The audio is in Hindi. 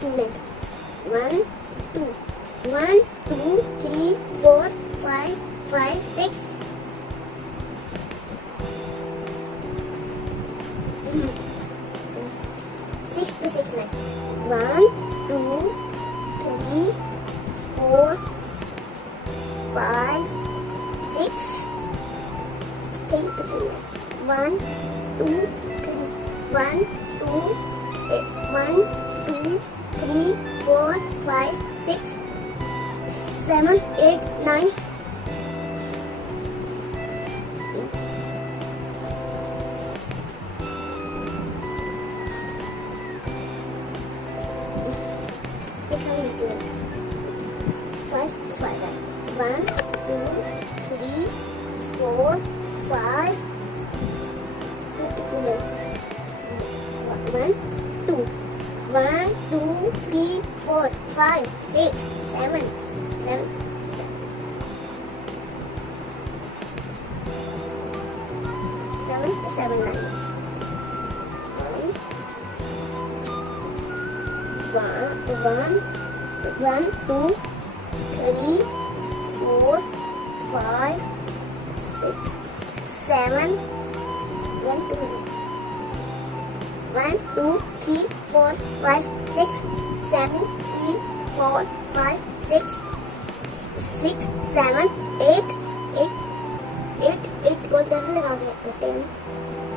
2 1 2 1 2 3 4 5 5 6 6 to 6 9 1 2 3 4 5 6 8 to 3 1 2 3 1 2 1 2 3 4 5 6 7 8 9 5 5 1 2 3 4 5 1 2 1 2 3 4 5 6 7 7 7 lines. 1 2 3 4 5 6 7 1 2 1 2 3 4 5 6 7 3 4 5 6 6 7 8 8 8 8 को डर लगा दिया 10